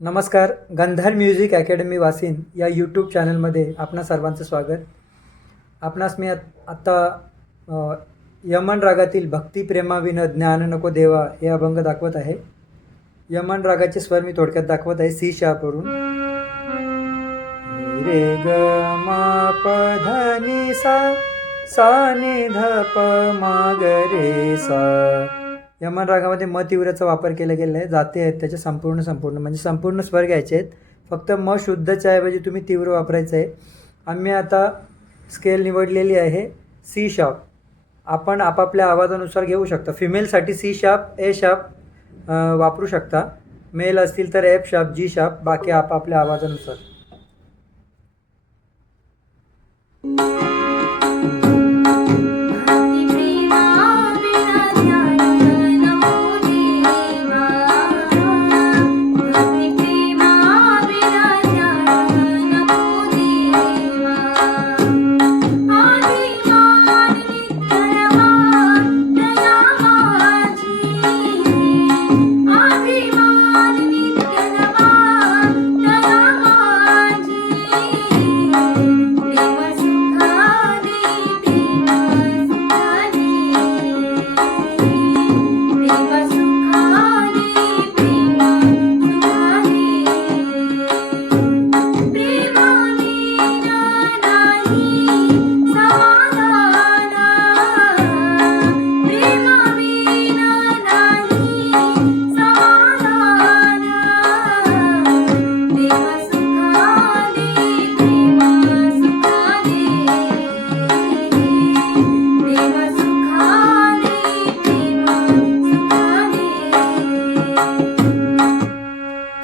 नमस्कार. गंधार music academy वासिन या यूट्यूब चॅनलमध्ये आपणा सर्वांचं स्वागत. आपणास मी आत्ता यमन रागातील भक्ती प्रेमाविन ज्ञान नको देवा हे अभंग दाखवत आहे. यमन रागाचे स्वर मी थोडक्यात दाखवत आहे. सी शार्पवरून रे ग मा प ध नि सा सा नि ध प मा ग रे सा. यमन रागामध्ये म तीव्रचा वापर केला गेला आहे. जाते आहेत त्याचे संपूर्ण म्हणजे संपूर्ण स्वर घ्यायचे आहेत. फक्त म शुद्धच्या ऐवजी तुम्ही तीव्र वापरायचं आहे. आम्ही आता स्केल निवडलेली आहे सी शार्प. आपण आपापल्या आवाजानुसार घेऊ शकता. फिमेलसाठी सी शार्प ए शार्प वापरू शकता. मेल असतील तर एफ शार्प जी शार्प. बाकी आपापल्या आवाजानुसार.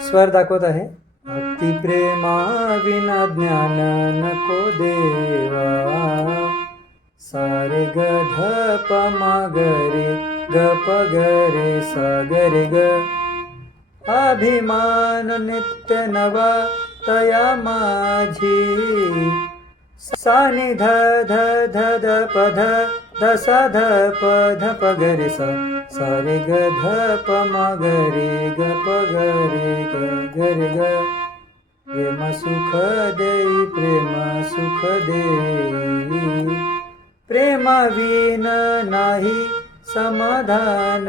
स्वर दाखवत आहे. भक्ती प्रेमा विना ज्ञान नको देवा. सारे ग ध प मा ग रे ग प ग रे सा ग रे ग. अभिमान नित्य नवा तया माझी. सा नि ध ध ध ध प ध ध सा ध प ध प ग रे सा. सा रे ग ध प मा ग रे ग प ग रे ग रे ग. प्रेम सुख देई प्रेम सुख देई. प्रेमाविन नाही समाधान.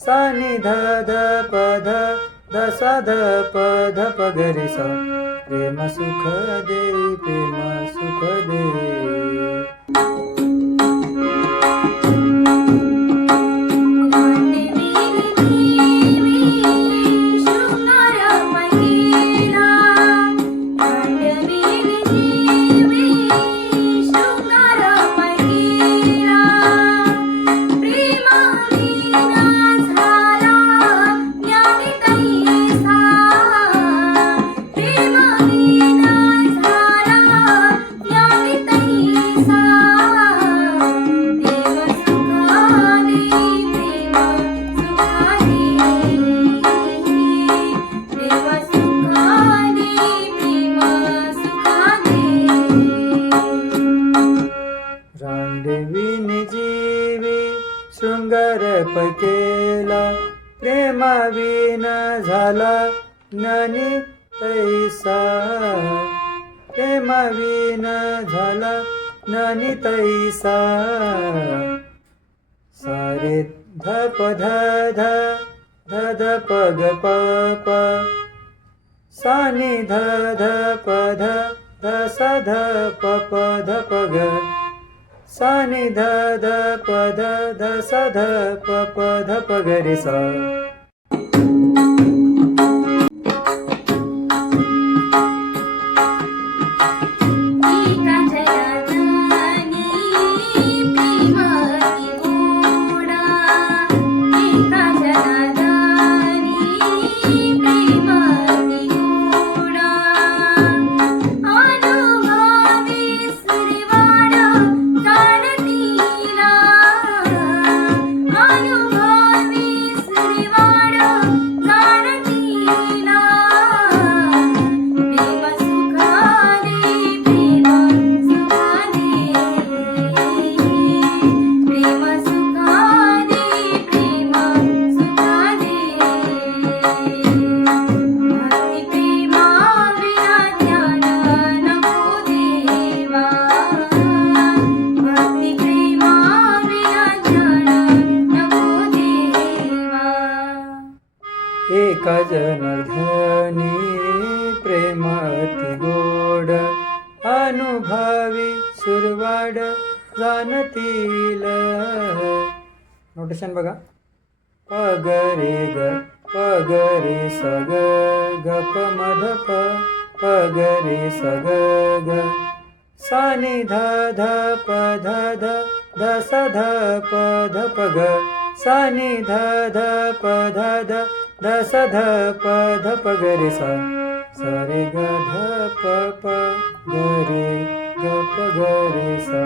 सा नि ध ध प ध ध सा ध प ध प ग रे सा. प्रेम सुख देई प्रेम सुख देई. रामदेवीने जीवी शृंगार पकेला. प्रेमाविन झाला ज्ञानी तैसा. प्रेमाविन झाला ज्ञानी तैसा. सारे ध प ध ध ध ध प ग प प. सा नि ध ध प ध ध सा ध प प ध प ग. सा नि ध ध प ध ध सा ध प प ध प ग रे सा. Anubhavi Sriva एका जनार्दनी प्रेम अति गोड अनुभवी सुरवाड जाणतील. नोटेशन बघा. ग रे ग ग रे स ग ग प म ध प ग रे स ग ग सा नि ध ध प ध ध ध स ध प ध प ग सा नि ध ध प ध ध ध स ध प ध प ग रे सा स रे ग ध प प ग रे ग प ग रे सा.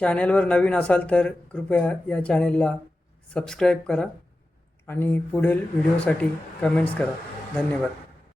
चॅनेलवर नवीन असाल तर कृपया या चॅनेलला सबस्क्राईब करा आणि पुढील व्हिडिओसाठी कमेंट्स करा. धन्यवाद.